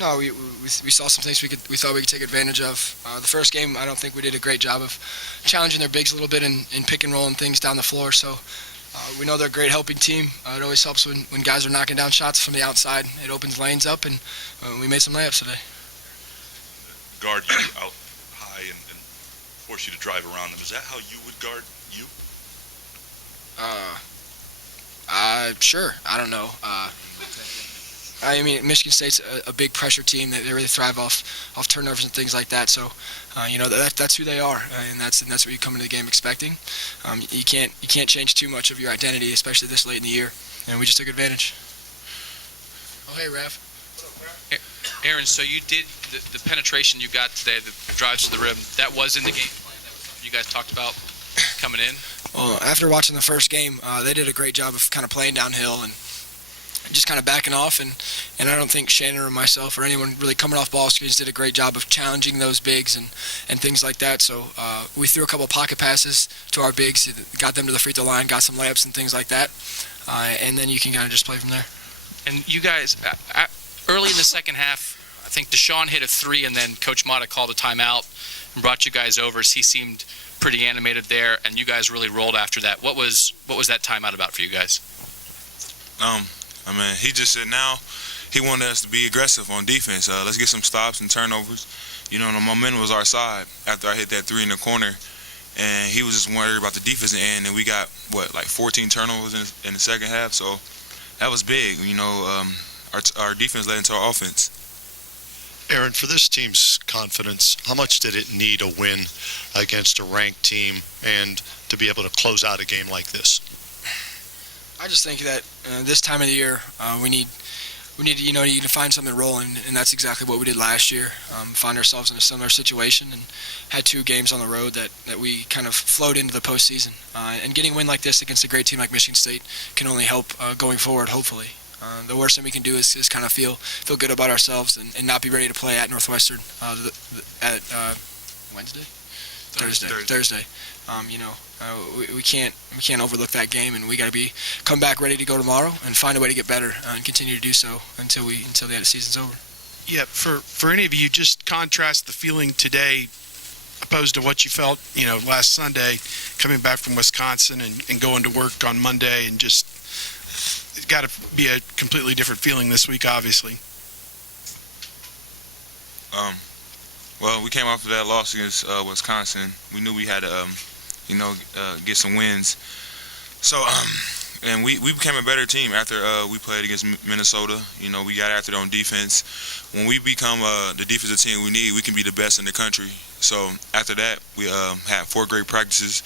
No, we saw some things we thought we could take advantage of. The first game, I don't think we did a great job of challenging their bigs a little bit in pick and roll and things down the floor. So we know they're a great helping team. It always helps when guys are knocking down shots from the outside. It opens lanes up, and we made some layups today. Guard you out high and force you to drive around them. Is that how you would guard you? Sure. I don't know. I mean, Michigan State's a big pressure team. They really thrive off turnovers and things like that. So, that's who they are, and that's what you come into the game expecting. You can't change too much of your identity, especially this late in the year, and we just took advantage. Oh, hey, Rav. Aaron, so you did the penetration you got today, the drives to the rim. That was in the game plan. That was what you guys talked about coming in. Well, after watching the first game, they did a great job of kind of playing downhill and just kind of backing off, and I don't think Shannon or myself or anyone really coming off ball screens did a great job of challenging those bigs and things like that. So we threw a couple of pocket passes to our bigs, got them to the free throw line, got some layups and things like that, and then you can kind of just play from there. And you guys, early in the second half, I think Deshaun hit a three, and then Coach Mata called a timeout and brought you guys over. So he seemed pretty animated there, and you guys really rolled after that. What was that timeout about for you guys? I mean, he just said now he wanted us to be aggressive on defense. Let's get some stops and turnovers. The momentum was our side after I hit that three in the corner, and he was just worried about the defensive end, and we got, 14 turnovers in the second half, so that was big. Our defense led into our offense. Aaron, for this team's confidence, how much did it need a win against a ranked team and to be able to close out a game like this? I just think that this time of the year we need to find something rolling, and that's exactly what we did last year. Find ourselves in a similar situation and had 2 games on the road that we kind of flowed into the postseason. And getting a win like this against a great team like Michigan State can only help going forward, hopefully. The worst thing we can do is kind of feel good about ourselves and not be ready to play at Northwestern at Wednesday? Thursday. We can't overlook that game, and we got to come back ready to go tomorrow and find a way to get better and continue to do so until the season's over. Yeah, for any of you, just contrast the feeling today opposed to what you felt, last Sunday, coming back from Wisconsin and going to work on Monday, and just it's got to be a completely different feeling this week, obviously. Well, we came off of that loss against Wisconsin. We knew we had to, get some wins. So, and we became a better team after we played against Minnesota. We got after it on defense. When we become the defensive team we need, we can be the best in the country. So after that, we had 4 great practices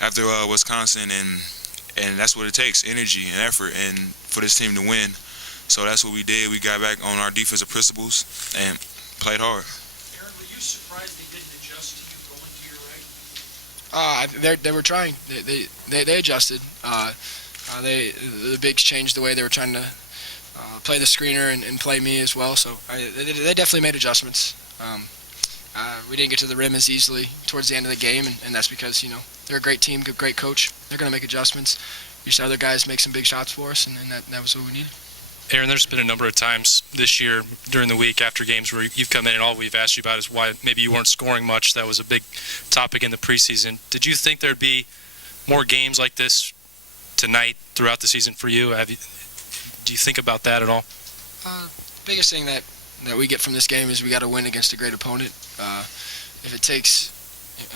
after Wisconsin, and that's what it takes, energy and effort, and for this team to win. So that's what we did. We got back on our defensive principles and played hard. Were you surprised they didn't adjust to you going to your right? They were trying. They adjusted. The bigs changed the way they were trying to play the screener and play me as well. So they definitely made adjustments. We didn't get to the rim as easily towards the end of the game, and that's because they're a great team, great coach. They're going to make adjustments. We saw other guys make some big shots for us, and that was what we needed. Aaron, there's been a number of times this year during the week after games where you've come in and all we've asked you about is why maybe you weren't scoring much. That was a big topic in the preseason. Did you think there'd be more games like this tonight throughout the season for you? Do you think about that at all? Biggest thing that we get from this game is we got to win against a great opponent. If it takes,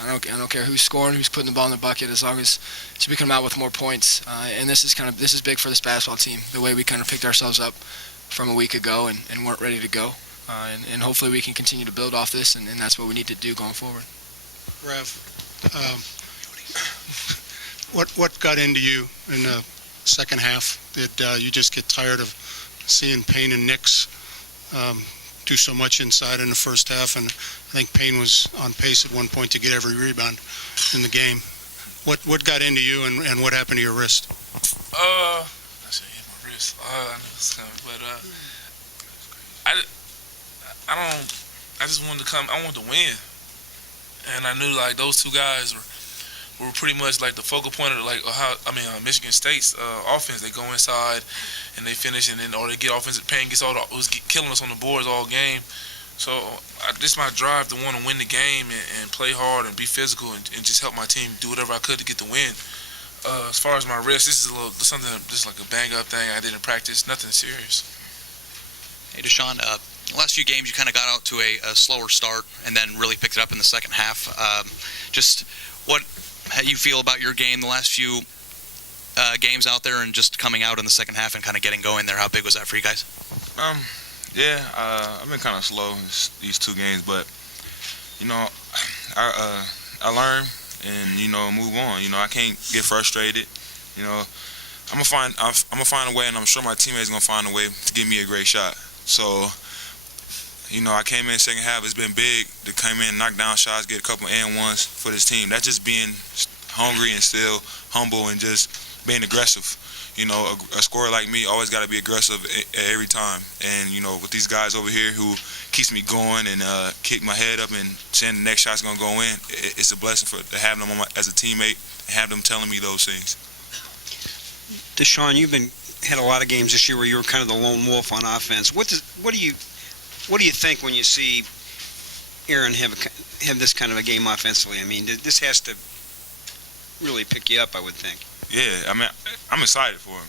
I don't care who's scoring, who's putting the ball in the bucket, as long as we come out with more points. And this is big for this basketball team. The way we kind of picked ourselves up from a week ago and weren't ready to go, and hopefully we can continue to build off this, and that's what we need to do going forward. Rev, what got into you in the second half? Did you just get tired of seeing Payne and Nix do so much inside in the first half? And I think Payne was on pace at one point to get every rebound in the game. What got into you, and what happened to your wrist? I should hit my wrist. I knew it was coming, but I just wanted to come. I wanted to win, and I knew like those 2 guys were were pretty much like the focal point of Michigan State's offense. They go inside and they finish, and then or they get offensive. Payne was killing us on the boards all game. So this is my drive to want to win the game and play hard and be physical and just help my team do whatever I could to get the win. As far as my wrist, this is something just like a bang up thing. I didn't practice, nothing serious. Hey, Deshaun, last few games you kind of got out to a slower start and then really picked it up in the second half. Just what you feel about your game the last few games out there and just coming out in the second half and kind of getting going there? How big was that for you guys? Yeah, I've been kind of slow these 2 games, but I learn and move on. I can't get frustrated. I'm gonna find a way, and I'm sure my teammates gonna find a way to give me a great shot. So I came in second half. It's been big to come in, knock down shots, get a couple and ones for this team. That's just being hungry and still humble and just being aggressive. A scorer like me always got to be aggressive every time. And with these guys over here who keeps me going and kick my head up and saying the next shot's gonna go in, it's a blessing to have them as a teammate and have them telling me those things. Deshaun, you've had a lot of games this year where you were kind of the lone wolf on offense. What do you think when you see Aaron have this kind of a game offensively? I mean, this has to really pick you up, I would think. Yeah, I'm excited for him.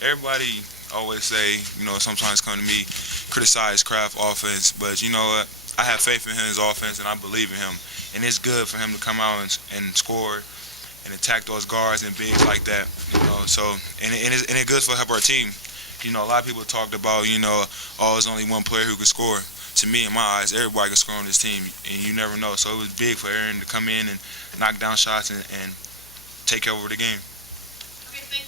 Everybody always say, sometimes come to me, criticize Craft offense, but you know what? I have faith in his offense and I believe in him. And it's good for him to come out and score and attack those guards and bigs like that. So and it's good for our team. A lot of people talked about, there's only one player who can score. To me, in my eyes, everybody can score on this team, and you never know. So it was big for Aaron to come in and knock down shots and take over the game. Okay, thank you.